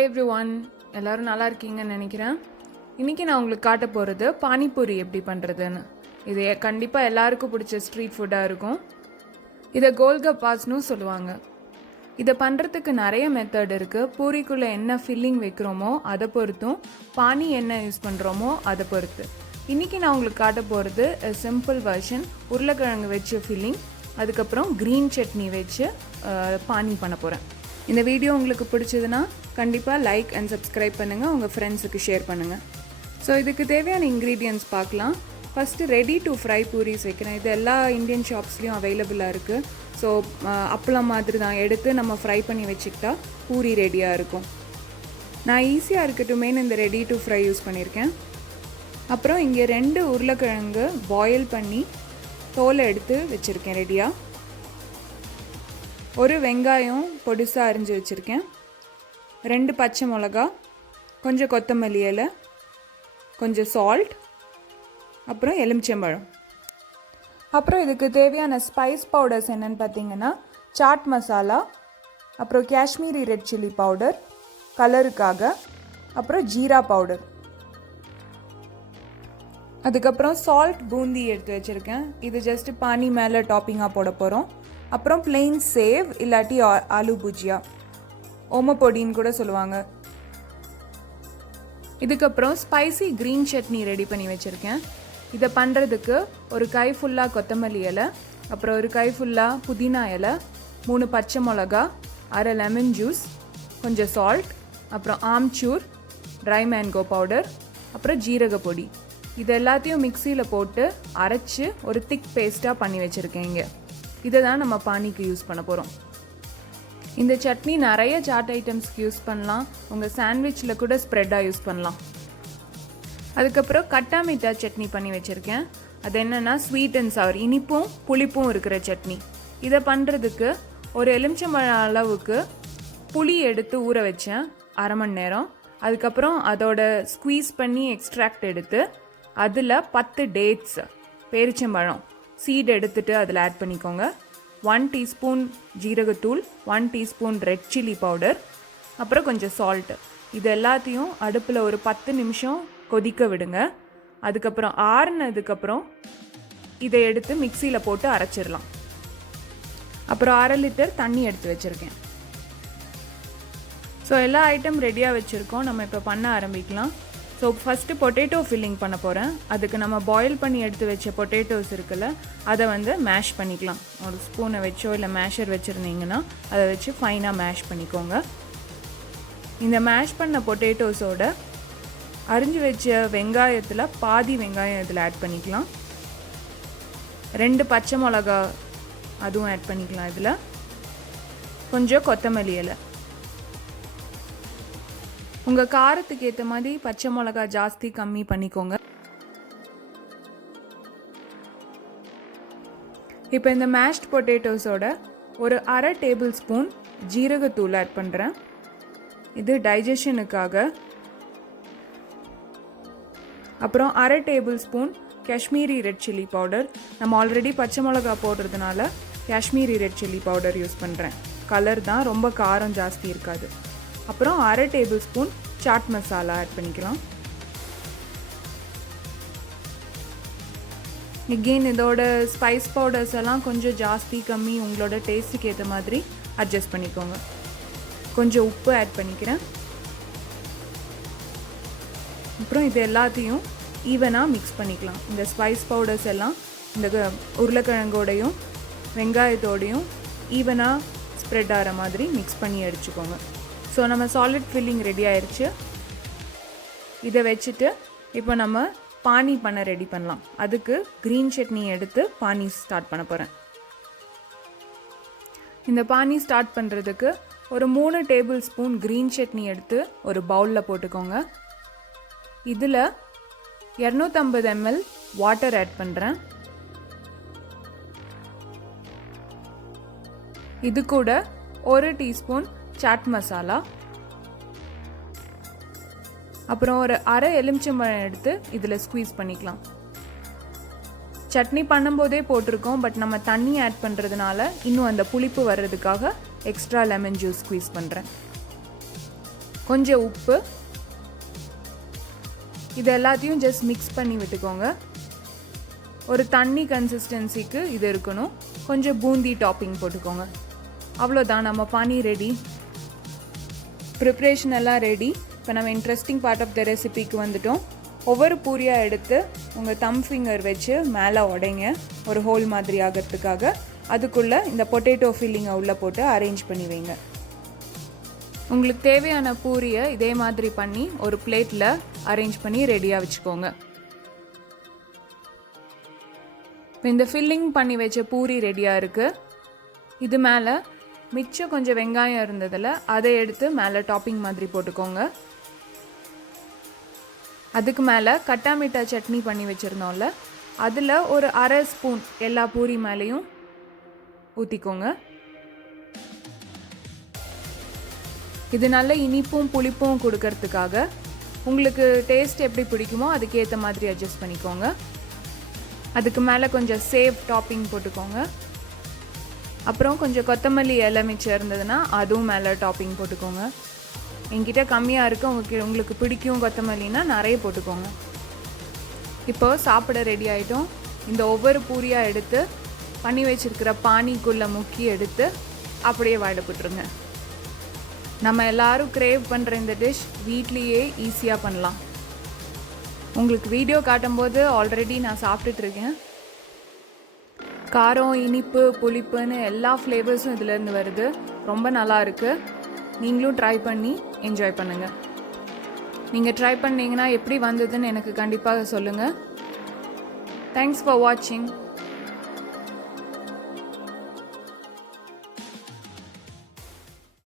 Hi everyone, எல்லோரும் நல்லா இருக்கீங்கன்னு நினைக்கிறேன். இன்றைக்கி நான் உங்களுக்கு காட்ட போகிறது பானிபூரி எப்படி பண்ணுறதுன்னு. இது கண்டிப்பாக எல்லாருக்கும் பிடிச்ச ஸ்ட்ரீட் ஃபுட்டாக இருக்கும். இதை கோல்கப்பாஸ்னு சொல்லுவாங்க. இதை பண்ணுறதுக்கு நிறைய மெத்தட் இருக்குது. பூரிக்குள்ளே என்ன ஃபில்லிங் வைக்கிறோமோ அதை பொறுத்தும், பானி என்ன யூஸ் பண்ணுறோமோ அதை பொறுத்து. இன்றைக்கி நான் உங்களுக்கு காட்ட போகிறது சிம்பிள் வெர்ஷன். உருளைக்கிழங்கு வச்சு ஃபில்லிங், அதுக்கப்புறம் க்ரீன் சட்னி வச்சு பானி பண்ண போகிறேன். இந்த வீடியோ உங்களுக்கு பிடிச்சதுன்னா கண்டிப்பாக லைக் அண்ட் சப்ஸ்கிரைப் பண்ணுங்கள், உங்கள் ஃப்ரெண்ட்ஸுக்கு ஷேர் பண்ணுங்கள். ஸோ இதுக்கு தேவையான இன்க்ரீடியன்ட்ஸ் பார்க்கலாம். First ready to fry puris வைக்கிறேன். இது எல்லா இந்தியன் ஷாப்ஸ்லேயும் அவைலபிளாக இருக்குது. ஸோ அப்பளம் மாதிரி தான் எடுத்து நம்ம ஃப்ரை பண்ணி வச்சுக்கிட்டா பூரி ரெடியாக இருக்கும். நான் ஈஸியாக இருக்கட்டுமேனு இந்த ரெடி டு ஃப்ரை யூஸ் பண்ணியிருக்கேன். அப்புறம் இங்கே 2 உருளைக்கிழங்கு பாயில் பண்ணி தோலை எடுத்து வச்சுருக்கேன் ரெடியாக. ஒரு வெங்காயம் பொடிசாக அரிஞ்சு வச்சுருக்கேன். 2 பச்சை மிளகா, கொஞ்சம் கொத்தமல்லி இலை, கொஞ்சம் சால்ட், அப்புறம் எலுமிச்சம்பழம். அப்புறம் இதுக்கு தேவையான ஸ்பைஸ் பவுடர்ஸ் என்னென்னு பார்த்தீங்கன்னா, சாட் மசாலா, அப்புறம் காஷ்மீரி ரெட் சில்லி பவுடர் கலருக்காக, அப்புறம் ஜீரா பவுடர், அதுக்கப்புறம் சால்ட் பூந்தி எடுத்து வச்சுருக்கேன். இது ஜஸ்ட்டு பானி மேலே டாப்பிங்காக போட போகிறோம். அப்புறம் பிளெயின் சேவ் இல்லாட்டி ஆலு புஜியா, ஓமப்பொடின்னு கூட சொல்லுவாங்க. இதுக்கப்புறம் ஸ்பைசி க்ரீன் சட்னி ரெடி பண்ணி வச்சுருக்கேன். இதை பண்ணுறதுக்கு ஒரு கை ஃபுல்லாக கொத்தமல்லி இலை, அப்புறம் ஒரு கை ஃபுல்லாக புதினா இலை, 3 பச்சை மிளகா, அரை லெமன் ஜூஸ், கொஞ்சம் சால்ட், அப்புறம் ஆம்ச்சூர், ட்ரை மேங்கோ பவுடர், அப்புறம் ஜீரக பொடி. இது எல்லாத்தையும் மிக்சியில் போட்டு அரைச்சி ஒரு திக் பேஸ்ட்டாக பண்ணி வச்சுருக்கேன். இங்கே இதை தான் நம்ம பானிக்கு யூஸ் பண்ண போகிறோம். இந்த சட்னி நிறைய சாட் ஐட்டம்ஸ்க்கு யூஸ் பண்ணலாம். உங்கள் சாண்ட்விச்சில் கூட ஸ்ப்ரெட்டாக யூஸ் பண்ணலாம். அதுக்கப்புறம் கட்டா மீட்டா சட்னி பண்ணி வச்சுருக்கேன். அது என்னென்னா ஸ்வீட் அண்ட் சவர், இனிப்பும் புளிப்பும் இருக்கிற சட்னி. இதை பண்ணுறதுக்கு ஒரு எலுமிச்சம்பழம் அளவுக்கு புளி எடுத்து ஊற வச்சேன் 1/2 மணி நேரம். அதுக்கப்புறம் அதோட ஸ்குவீஸ் பண்ணி எக்ஸ்ட்ராக்ட் எடுத்து அதில் 10 டேட்ஸ் பேரிச்சம்பழம் சீட் எடுத்துகிட்டு அதில் ஆட் பண்ணிக்கோங்க. 1 டீஸ்பூன் ஜீரகத்தூள், 1 டீஸ்பூன் ரெட் சில்லி பவுடர், அப்புறம் கொஞ்சம் சால்ட்டு. இது எல்லாத்தையும் அடுப்பில் ஒரு 10 நிமிஷம் கொதிக்க விடுங்க. அதுக்கப்புறம் ஆறுனதுக்கப்புறம் இதை எடுத்து மிக்சியில் போட்டு அரைச்சிடலாம். அப்புறம் 1/2 லிட்டர் தண்ணி எடுத்து வச்சுருக்கேன். ஸோ எல்லா ஐட்டம் ரெடியாக வச்சுருக்கோம். நம்ம இப்போ பண்ண ஆரம்பிக்கலாம். ஸோ ஃபஸ்ட்டு பொட்டேட்டோ ஃபில்லிங் பண்ண போகிறேன். அதுக்கு நம்ம பாயில் பண்ணி எடுத்து வச்ச பொட்டேட்டோஸ் இருக்குல்ல, அதை மேஷ் பண்ணிக்கலாம். ஒரு ஸ்பூனை வச்சோ இல்லை மேஷர் வச்சுருந்தீங்கன்னா அதை வச்சு ஃபைனாக மேஷ் பண்ணிக்கோங்க. இந்த மேஷ் பண்ண பொட்டேட்டோஸோட அரிஞ்சு வச்ச வெங்காயத்தில் பாதி வெங்காயம் இதில் ஆட் பண்ணிக்கலாம். 2 பச்சை மிளகா அதுவும் ஆட் பண்ணிக்கலாம். இதில் கொஞ்சம் கொத்தமல்லி இலை. உங்கள் காரத்துக்கு ஏற்ற மாதிரி பச்சை மிளகா ஜாஸ்தி கம்மி பண்ணிக்கோங்க. இப்போ இந்த மேஷ்ட் பொட்டேட்டோஸோட ஒரு 1/2 டேபிள் ஸ்பூன் ஜீரகத்தூள் ஆட் பண்ணுறேன். இது டைஜஷனுக்காக. அப்புறம் 1/2 tablespoon Kashmiri red chilli powder. நம்ம ஆல்ரெடி பச்சை மிளகா போடுறதுனால Kashmiri red chilli powder use பண்ணுறேன். கலர் தான், ரொம்ப காரம் ஜாஸ்தி இருக்காது. அப்புறம் 1/2 tablespoon chaat masala add பண்ணிக்கலாம். எகெயின் இதோட ஸ்பைஸ் பவுடர்ஸ் எல்லாம் கொஞ்சம் ஜாஸ்தி கம்மி உங்களோட டேஸ்ட்டுக்கு ஏற்ற மாதிரி அட்ஜஸ்ட் பண்ணிக்கோங்க. கொஞ்சம் உப்பு ஆட் பண்ணிக்கிறேன். அப்புறம் இது எல்லாத்தையும் ஈவனாக மிக்ஸ் பண்ணிக்கலாம். இந்த ஸ்பைஸ் பவுடர்ஸ் எல்லாம் இந்த உருளைக்கிழங்கோடையும் வெங்காயத்தோடையும் ஈவனாக ஸ்ப்ரெட் ஆகிற மாதிரி மிக்ஸ் பண்ணி அடிச்சுக்கோங்க. ஸோ நம்ம சாலிட் ஃபில்லிங் ரெடி ஆயிடுச்சு. இதை வச்சுட்டு இப்போ நம்ம பானி பண்ண ரெடி பண்ணலாம். அதுக்கு க்ரீன் சட்னி எடுத்து பானி ஸ்டார்ட் பண்ண போகிறேன். இந்த பானி ஸ்டார்ட் பண்ணுறதுக்கு ஒரு 3 டேபிள் ஸ்பூன் க்ரீன் சட்னி எடுத்து ஒரு பவுலில் போட்டுக்கோங்க. இதில் 250 ml வாட்டர் ஆட் பண்ணுறேன். இது கூட 1 டீஸ்பூன் சாட் மசாலா, அப்புறம் ஒரு 1/2 எலுமிச்சம்பழம் எடுத்து இதில் ஸ்குவீஸ் பண்ணிக்கலாம். சட்னி பண்ணும்போதே போட்டிருக்கோம், பட் நம்ம தண்ணி ஆட் பண்ணுறதுனால இன்னும் அந்த புளிப்பு வர்றதுக்காக எக்ஸ்ட்ரா லெமன் ஜூஸ் ஸ்குவீஸ் பண்ணுறேன். கொஞ்சம் உப்பு, இது எல்லாத்தையும் ஜஸ்ட் மிக்ஸ் பண்ணி விட்டுக்கோங்க. ஒரு தண்ணி கன்சிஸ்டன்சிக்கு இது இருக்கணும். கொஞ்சம் பூந்தி டாப்பிங் போட்டுக்கோங்க. அவ்வளோதான், நம்ம பானி ரெடி. ப்ரிப்ரேஷன் எல்லாம் ரெடி. இப்போ நம்ம இன்ட்ரெஸ்டிங் பார்ட் ஆஃப் த ரெசிபிக்கு வந்துட்டோம். ஒவ்வொரு பூரியாக எடுத்து உங்கள் தம் ஃபிங்கர் வச்சு மேலே உடைங்க, ஒரு ஹோல் மாதிரி ஆகிறதுக்காக. அதுக்குள்ளே இந்த பொட்டேட்டோ ஃபில்லிங்கை உள்ளே போட்டு அரேஞ்ச் பண்ணி வைங்க. உங்களுக்கு தேவையான பூரியை இதே மாதிரி பண்ணி ஒரு பிளேட்டில் அரேஞ்ச் பண்ணி ரெடியாக வச்சுக்கோங்க. இப்போ இந்த ஃபில்லிங் பண்ணி வச்ச பூரி ரெடியாக இருக்குது. இது மேலே மிச்சம் கொஞ்சம் வெங்காயம் இருந்ததில் அதை எடுத்து மேலே டாப்பிங் மாதிரி போட்டுக்கோங்க. அதுக்கு மேலே கட்டா மீட்டா சட்னி பண்ணி வச்சுருந்தோம்ல, அதில் ஒரு அரை ஸ்பூன் எல்லா பூரி மேலேயும் ஊற்றிக்கோங்க. இது நல்ல இனிப்பும் புளிப்பும் கொடுக்கறதுக்காக உங்களுக்கு டேஸ்ட் எப்படி பிடிக்குமோ அதுக்கேற்ற மாதிரி அட்ஜஸ்ட் பண்ணிக்கோங்க. அதுக்கு மேலே கொஞ்சம் சேவ் டாப்பிங் போட்டுக்கோங்க. அப்புறம் கொஞ்சம் கொத்தமல்லி இலை மிச்சம் இருந்ததுன்னா அதுவும் மேலே டாப்பிங் போட்டுக்கோங்க. என்கிட்ட கம்மியாக இருக்குது, உங்களுக்கு பிடிக்கும் கொத்தமல்லினா நிறைய போட்டுக்கோங்க. இப்போ சாப்பிட ரெடி ஆகிட்டோம். இந்த ஒவ்வொரு பூரியாக எடுத்து பண்ணி வச்சுருக்கிற பானிக்குள்ளே முக்கி எடுத்து அப்படியே வாயில போட்டுருங்க. நம்ம எல்லோரும் கிரேவ் பண்ணுற இந்த டிஷ் வீட்லேயே ஈஸியாக பண்ணலாம். உங்களுக்கு வீடியோ காட்டும்போது ஆல்ரெடி நான் சாப்பிட்டுட்ருக்கேன். காரம், இனிப்பு, புளிப்புன்னு எல்லா ஃப்ளேவர்ஸும் இதிலேருந்து வருது. ரொம்ப நல்லா இருக்குது. நீங்களும் ட்ரை பண்ணி என்ஜாய் பண்ணுங்கள். நீங்கள் ட்ரை பண்ணிங்கன்னா எப்படி வந்ததுன்னு எனக்கு கண்டிப்பாக சொல்லுங்கள். தேங்க்ஸ் ஃபார் வாட்சிங்.